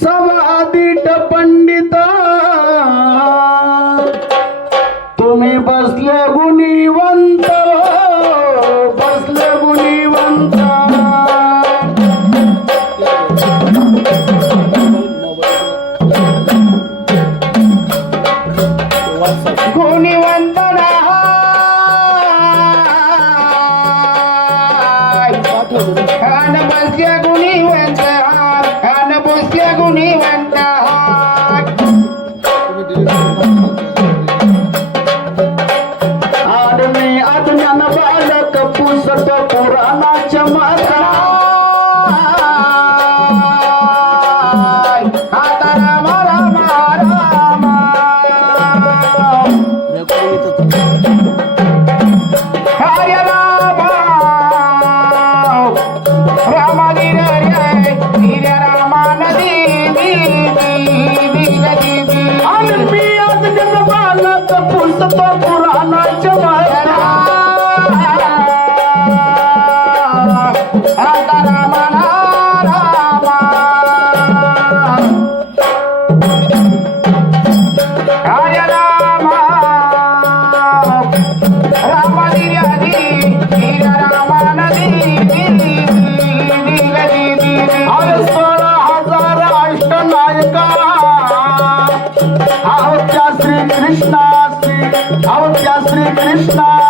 sama Adi. Krishna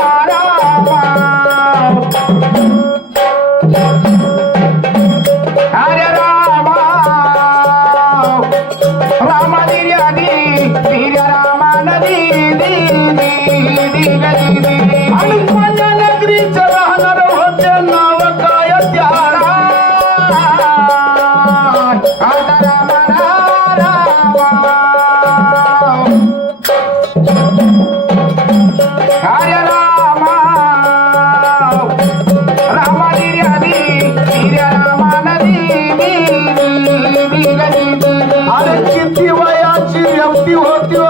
అనుకున్న నగరి చలహనర భజనా गप्पी होती हो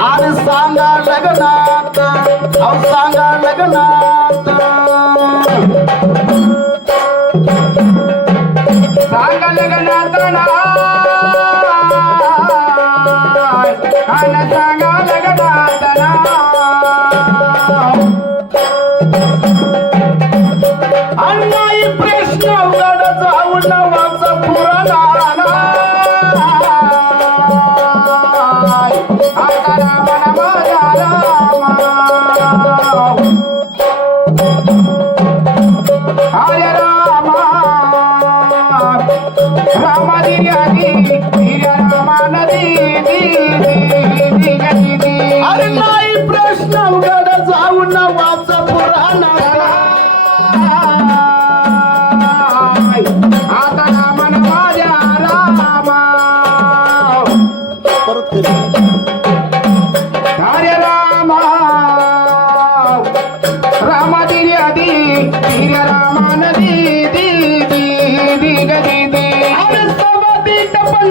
आणि सांगा लग्नात अव सांगा लग्नात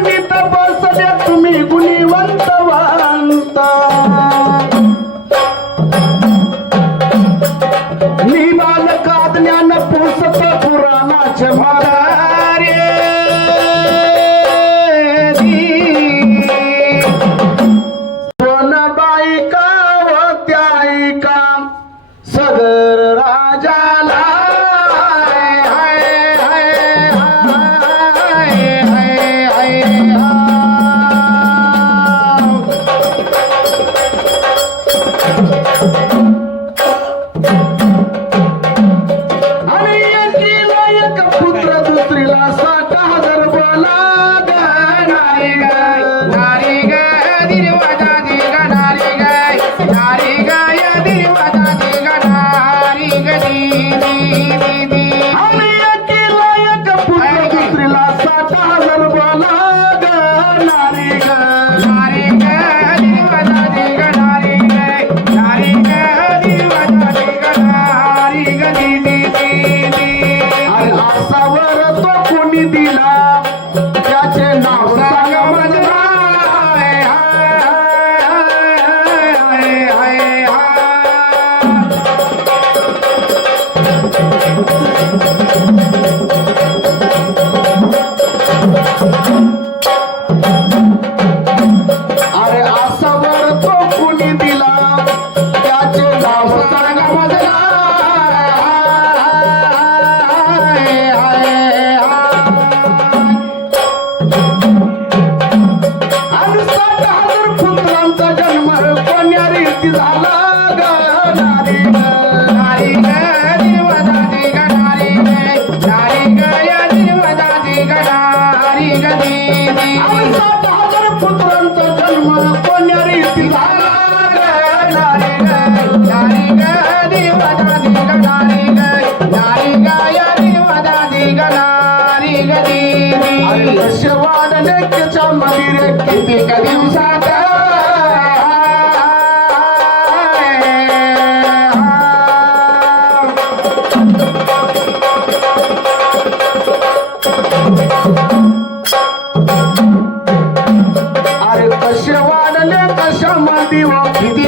तुम्ही तपासण्यात तुम्ही गुणीवंत Thank you. शक्यच्या मंदिर किती का दिवसात अरे कसे वाढले कशा मंदिर किती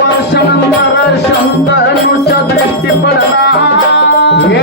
వర్షం వర్షం దృష్టి పడనా ఏ